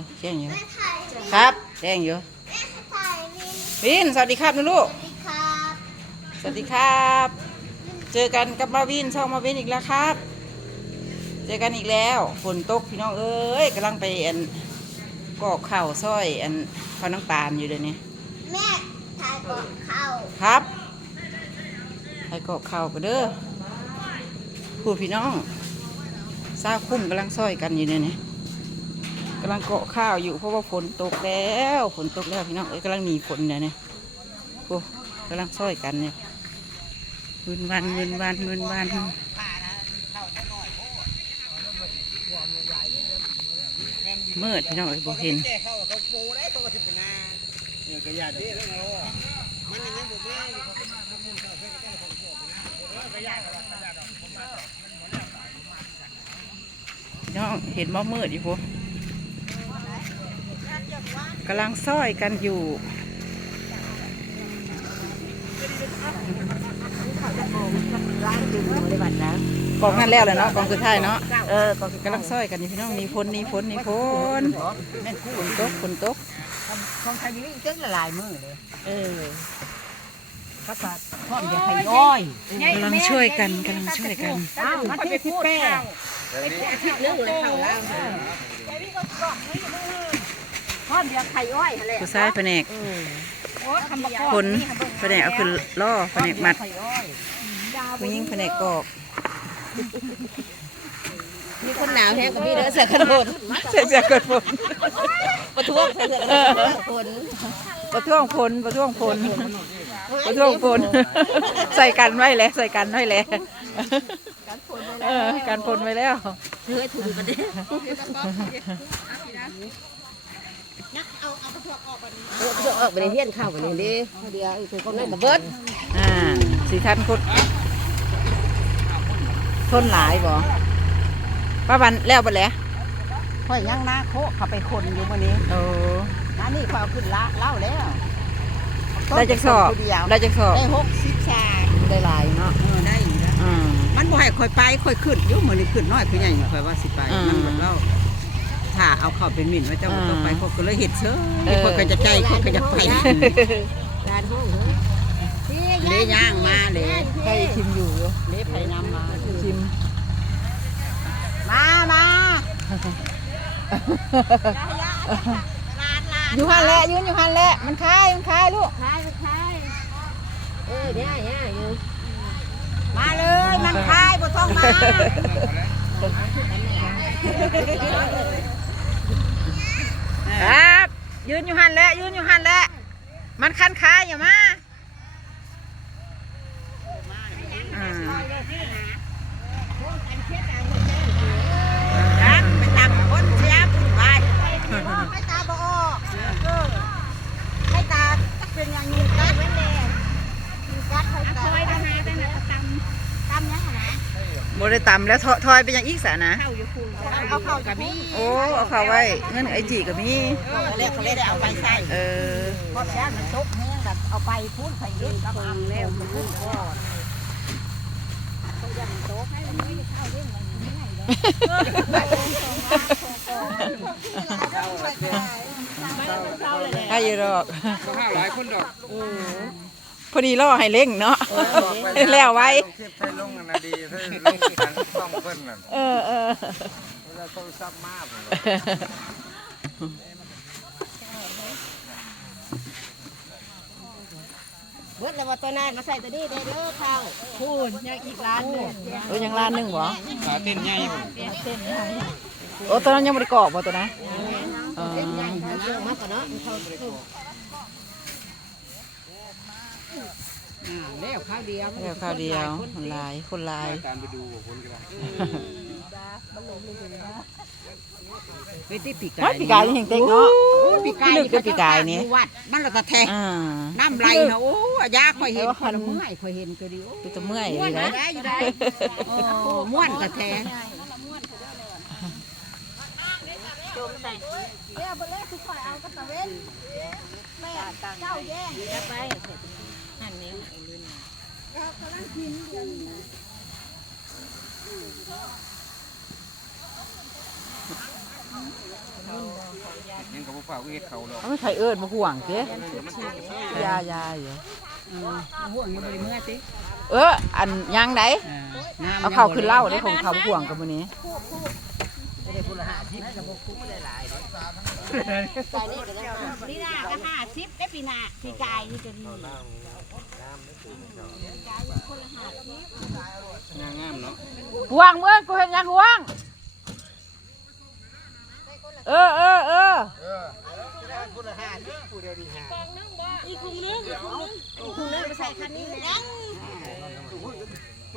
อแจ้งอยู่แม่ถ่ายครับ แจ้งอยู่แม่ถ่ายวินวิน สวัสดีครับนะลูกสวัสดีครับสวัสดีครับ เจอกันกับมาวินช่องมาวินอีกแล้วครับ เจอกันอีกแล้ว ฝนตกพี่น้องเอ้ยกำลังไปอันกอกข้าวซอย อันข้าวน้ำตาลอยู่เดี๋ยวนี้แม่ถ่ายก่อนเข้าครับให้กอกข้าวไปเด้อผู้พี่น้องซาคุ้มกำลังซอยกันอยู่เดี๋ยวนี้ กำลังเกาะข้าวอยู่เพราะว่าฝนตกแล้วฝนตกแล้วพี่น้องเอ้ยกำลังหนีฝนเดี๋ยนี้โอ้กำลังซอยกันเนี่ยเงินวันเงินวันเงินวันเมื่อพี่น้องเอ้ยบ่เห็นแก้เข้าเขาปูได้ตัวที่เป็นน้องอะมันยังบุกแม่อยู่เขาพี่น้องเห็นมอมืดอยู่พวก กำลังซอยกันอยู่ร้านจึงอยู่ในบัตรนะกองนั่นแล้วแหละเนาะกองสุดท้ายเนาะเออก็กำลังซอยกันอยู่พี่น้องนี่ฝนนี่ฝนนี่ฝนแม่นคู่ฝนตกฝนตกของไทยนี่เจ๊งละลายมือเลยเออก็ตัดพร้อมอย่าไข่อ้อยกำลังช่วยกันกำลังช่วยกันอ้าวมันที่พูดแป้คิดเรื่องเลยเข้าแล้วพ ร้อมอย่าไข่อ้อยอะไรผู้ชายแผนกโอ้ทำบักผลแผนกเอาขึ้นล่อแผนกมัดไข่อ้อยผู้หญิงแผนกกอกมีคนหนาวแห้งกับพี่เด้อเสือกระโดดเสียเกิดฝนประท้วงเสือกระโดดคนประท้วงฝนประท้วงฝนประท้วงฝนใส่กันไว้แล้วใส่กันไว้แล้วเออการฝนไว้แล้วเฮ้ยถุงกันเด้ เอาเอออกไปในเฮียนเข้าไปในนี้เดียวคือคนนั้นกับเบิร์ดอ่าสีทันคุดทนหลายบ่ป้าบันแล้วไปแล้วค่อยยังหนะโคเขาไปคนอยู่วันนี้โอ้น้านี่เขาเอาขึ้นละเล่าแล้วได้จักสอบได้จักสอบได้หกสิบชาได้หลายเนาะเออได้อยู่นะอืมมันบ่ให้ค่อยไปค่อยขึ้นอยู่มือนี้ขึ้นน้อยคือใหญ่ค่อยว่าสิไปอืมมันแบบเรา ถ้าเอาเข้าเป็นหมิ่นว่าเจ้าบ่ต้องไปอืมเขาก็เลยเฮ็ดเชยเออ คนก็จะใจคนก็จะไปร้านห้องเลยเด้ย่างมาเด้ใครชิมอยู่อยู่เด้ไผนำมาชิมมามาอยู่หันแหละยืนอยู่หันแหละมันคายมันคายลูกขายขายเออเนี่ยเนี่ยอยู่มาเลยมันขายบ่ต้องมา ครับ ยืนอยู่หันแหละยืนอยู่หันแหละมันคันคายอย่ามาอ่า จักไปตามคนเสียผู้ไป ให้ตาบ่ออกเออให้ตาจักเป็นอย่างนี้กัดเว้นเลยกัดให้ตาคอยทหารตั้งแต่ตำตำยังไง โม ได้ตำแล้วทอทอยเป็นอย่างอีกสะนะ เข้าอยู่คุณเอาเข้ากับพี่โอ้เอาเข้าไว้เงินไอจีกับมีเรียกเขาเลยได้เอาไปใส่เออพอแค่มันตกแห้งแบบเอาไปพูดใส่เองกับอังแล้วมันพูดก่อนให้อยูดอกห้าหลายคนดอก พอดีล่อให้เล่งเนาะ แล้วไว้คลิปให้ลงกันนะดีให้ลงกันต้องเพิ่นน่ะเออเออเวลาโทรศัพท์มาผมเบิดแล้วว่าตัวนั้นมาใส่ตัวนี้ได้เด้อข้าวพูนยังอีกร้านหนึงโอ้ยังล้านหนึ่งบ่ขาเต้นใหญ่โอ้ตัวนั้นยังไม่ได้กรอบบ่ตัวนะเออเยอะมากกว่าเนาะเขา แล้วข้าวเดียวแล้วข้าวเดียวคนหลายคนหลายตามไปดูกับคนกันไปที่ปีว่าปีกายนี่เห็นเต็งเนาะปีกายลึกกับปีกายนี่วัดมันละตะแทอ่าน้ำไหลนะโอ้ยาค่อยเห็นคนเมื่อยค่อยเห็นก็ดีโอ้ตัวเมื่อยม่วดีนเลยได้อยู่ได้โอ้ม่วนตะแนั่นนี้เฝากเฮ็ดเขาหรอกเอาไม่ใครเอิญมาห่วงเจ๊ยายาอยู่ห่วงมันเลยเมื่อสิเอออันยังไดเอาเข่าขึ้นเล่าได้ของเขาห่วงกับมื้อนี้ นี่น่าก็ห้าสิบได้ปีหนาปีกายนี่จะดีงามเนาะห่วงเมื่อกูเห็นยังห่วง เออเออเออเอีกถุงนึงอีกถุงนึงถุงนึงไปใส่คันนี้ยังถู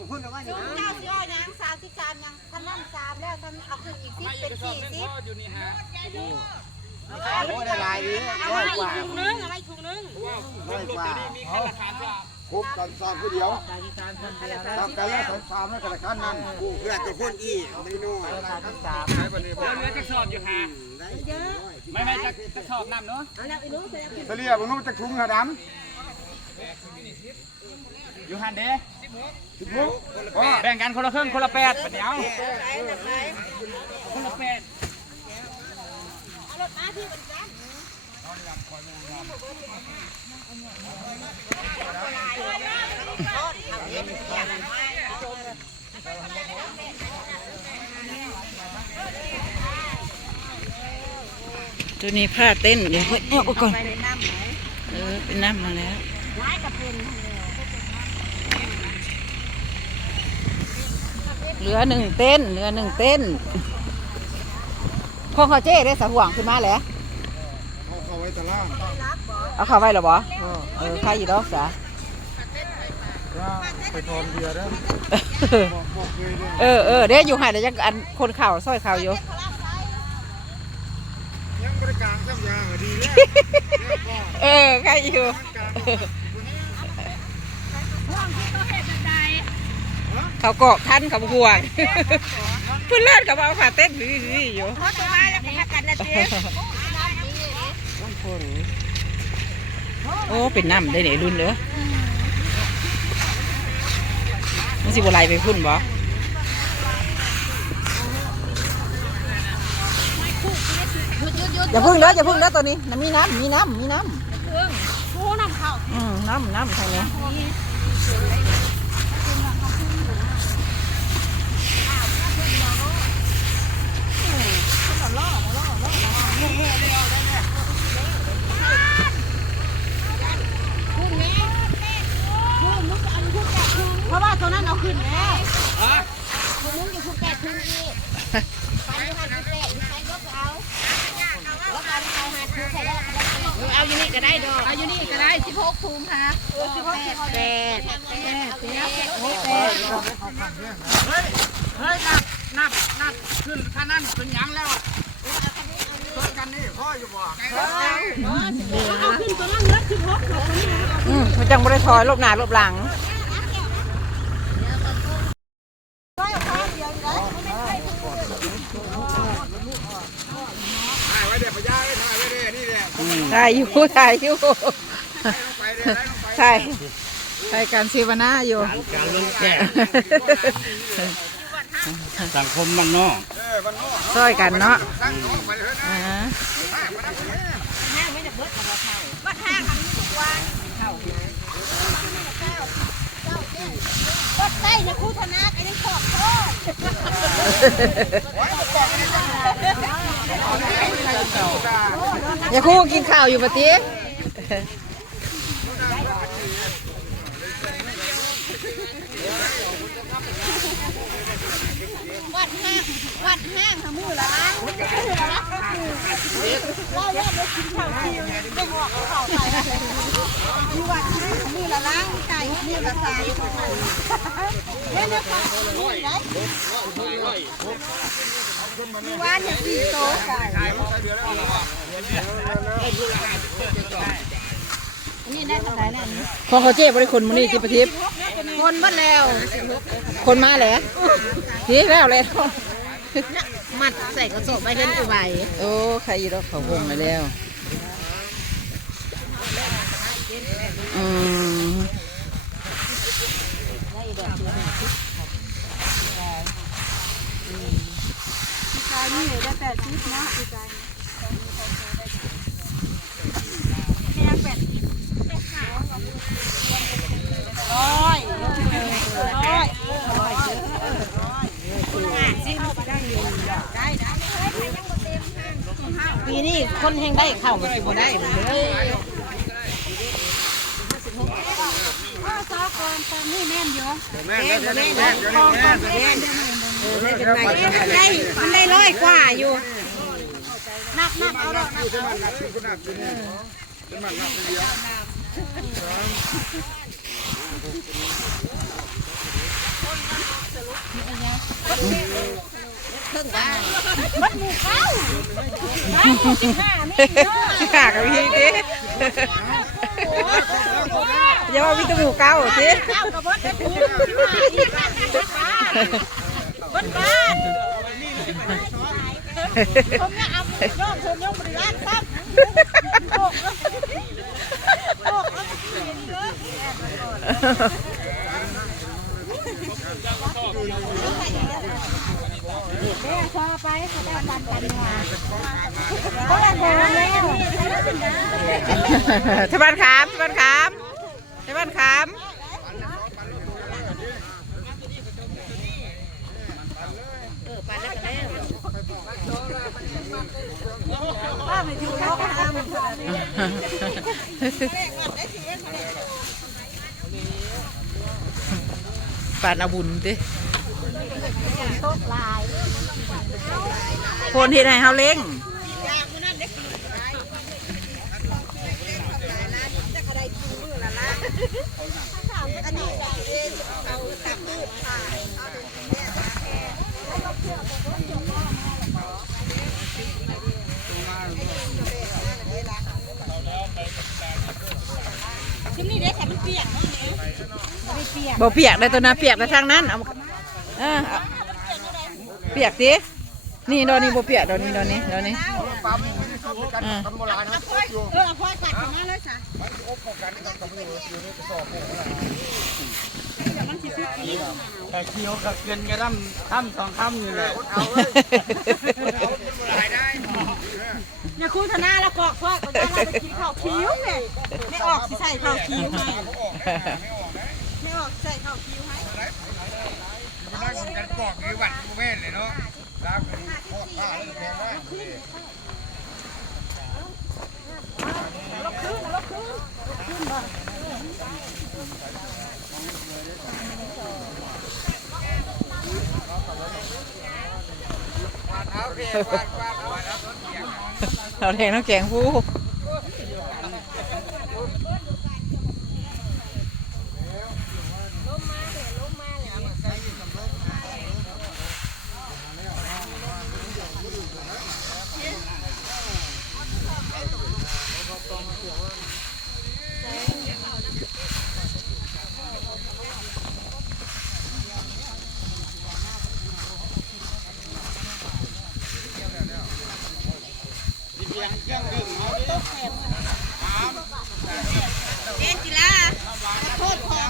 กพูดกันว่าอย่างนั้นเจ้าสิว่ายังสามสิบสามยังท่านนั่นสามแล้วท่านเอาขึ้นอีกสิบเป็นสี่สิบ โอ้ได้หลายดีเอาร้อไว้ยอีกกว่าถุงนึงเอาไว้ถุงนึงร้อยกว่าครบกันสามผู้เดียวทำกันแล้วสองสามแล้วกันละขั้นนั้นกูเพื่อตัวคนอีไม่น้อยใช้บันนี้บ่เหลือจะสอบอยู่หาไม่ไม่จะจะสอบน้ำเนาะเฉลี่ยบางนู้นจะทุ่งหาดอยู่หันเด้ำสิบหกแบ่งกันคนละครึ่งคนละแปดเดี๋ยวคนละแปด ตัวนี้ผ้าเต้น เดี๋ยวเฮ้ยเอาก่อนเออเป็นน้ำมาแล้วเหลือหนึ่งเต้น เหลือหนึ่งเต้น พวกเขาเจ๊ได้สะห่วงขึ้นมาแล้วเขาเข้าไว้ตารางเอาเข้าไว้หรอบ่เออใครอยู่ดอกจ้ะไปทอนเบียร์ได้บอกบอกเคยเลยเออเออเดี๋ยวอยู่หาเดี๋ยวจะอันคนเข่าซอยเข่าอยู่ยังบริการซ้ำยางดีแล้วเออใครอยู่เขาเกาะคันเขาห่วง เพื่อนเลิศเขาเอาผ้าเต้นหือๆอยู่เพราะตัวมาแล้วก็กันนะเจ๊โอ้เป็นน้ำได้ไหนรุ่นเด้อมันสิบไหลไปพุ่นบ่อย่าพึ่งเด้ออย่าพึ่งเด้อตัวนี้น้ำมีน้ำมีน้ำมีน้ชูน้ำเข้าำอืมน้ำน้ำทางนี้ เพราะว่าตัวนั้นเอาขึ้นแล้วคุณนึงอยู่ภูเก็ตคุณอีไปอยู่หันภูเก็ตใครก็เอาแล้วการใครหันภูเก็ตแล้วเอาอยู่นี่ก็ได้ดอกเอาอยู่นี่ก็ได้สิบหกภูมิค่ะสิบหกแปดแปดแปดแปดเฮ้ย นับนับขึ้นข้านั้นเป็นยังแล้วช่วยกันนี่พ่ออยู่บ่เอาขึ้นตัวนั้นแล้วสิบหกตัวนี้อืมมันจังบริถอยลบหน้าลบหลัง ถ่ายไว้เดี๋ยวพญาไว้ถ่ายไว้เดี๋ยวนี่แหละถ่ายอยู่ถ่ายอยู่ไปเดี๋ยวลงไปถ่ายถ่ายการซีวนาอยู่ การลงแก่ สังคมมันนอกเออวันนอกซอยกันเนาะตั้งน้องไปเลยนะอ่าวัดห้างทำทุกวันวัดใต้นะครูธนาไอ้นี่ขอบโทษอย่าคู่กินข้าวอยู่ปะติ วัดห้าง วัดห้างทำมือละมือละเราเล่นเลยกินข้าวคิวไม่หอกข้าวใส่ที่วัดห้างมือละล้างไก่มือละใส่เล่นเนี่ยค่ะมือไหนว่าเนี่ยสี่โต๊ะใส่นี่ได้เท่าไหร่เนี่ยขอเขาเจ๊บริคนมื้อนี้จิปะทิพย์คนบ้าแล้ว คนมาแล้วทีแล้วเลย มัดใส่กระสอบไปเห็นอุไบโอ้ใครอีกแล้วเขาหงไปแล้วอืมกายนี่ได้แปดชิ้นนะอีกายแปดชิ้นร้อย คนแห่งได้เข้ามาสิบ่ได้เลยแม่แม่แม่แม่แม่เดี๋ยวนี้แม่ได้มันได้ร้อยกว่าอยู่นักนักเอานักขึ้นมานักขึ้นนักขึ้น ขึ้นมานักเดียวขากับพี่ดิอย่าว่าวิตามินเก้าสิข้าวกระบดได้ถูกอีกบนบ้านผมเนี่ยเอาย่อมเชิญย่อมบริวารครับโอ้โอ้แม่พอไปเขาได้ปันปันมาเพราะว่าโดนแล้ว ทบ้านขามทบ้านขามทบ้านขามป้าไม่ถูกเขาทำปานอาบุญดิโต๊ะลาย คนเห็ดให้เฮาเล้งอันนี้เอาตักมือผ่าที่นี่ได้แต่มันเปียกเนาะเนี่ยบ่เปียกได้ตัวน่ะเปียกได้ทางนั้นเอาเออเอาเปียกดิ นี่ดอนนี้บ่เปียกดอนนี้ดอนนี้ดอนนี้ปั๊มกันทำโบราณนะเออพ่อตัดขึ้นมาเลยจ้ะแต่เคี้ยวกับเกินกระดำทำสองคำนี่แหละเนี่ยคุณธนาแล้วกอกพ่อก็ได้เราไปกินข้าวคิ้วเนี่ยไม่ออกสิใส่ข้าวคิ้วให้ไม่ออกใส่ข้าวคิ้วให้นั่งกันกอกในวัดกูแม่เลยเนาะ ลากพอดผ้า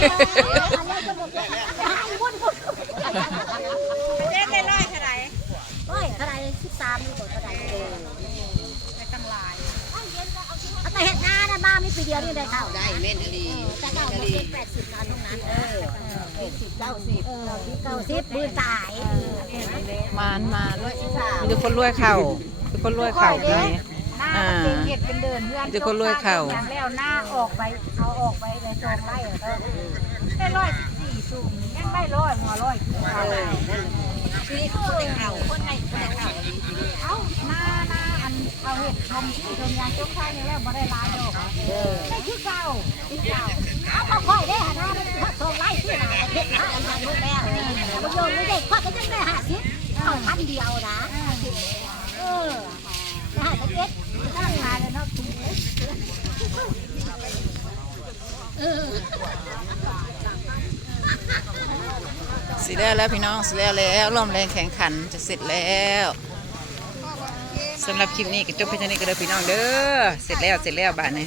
เลยแพงมากเราแทงน้ำแกงผู้แต่เห็ดหน้านะบ้ามีปีเดียวนี่ได้เขาได้เม่นอลีแต่เก้าสิบแปดสิบนานตรงนั้นเออสิบเก้าสิบเก้าสิบบืนตายมานมานมีแต่คนรวยเข่ามีคนรวยเข่าเลย หน้าเป็นเดเป็นเดินเพื่อนมีแต่คนรวยเข่าอย่างแล้วหน้าออกไปเอาออกไปในโซนไร่แล้วก็ได้ร้อยสิบสี่สูงยังได้ร้อยหัวร้อยคือคนในเขาคนในคนในเขาเอาหน้าหน้าอันเอาเห็ดชมที่ชมยางจกไข่นี่แล้วบ่ได้ลายดอกได้คือเก่าคือเก่าเอามาค่อยได้หาหน้ามันโซนไร่ที่หนาเห็ดหน้าอันนั้นหมดแล้วแต่ว่าโยชน์ไม่ได้ควักก็ยังได้หาสิบเอาพันเดียวนะเออ เก็ดงแล้วแล้วพี่น้องสิแล้วแล้วร่วมแรงแข่งขันจะเสร็จแล้วสำหรับคลิปนี้ก็จบเพียงเท่านี้ก็เด้อพี่น้องเด้อเสร็จแล้วเสร็จแล้วบาทนี้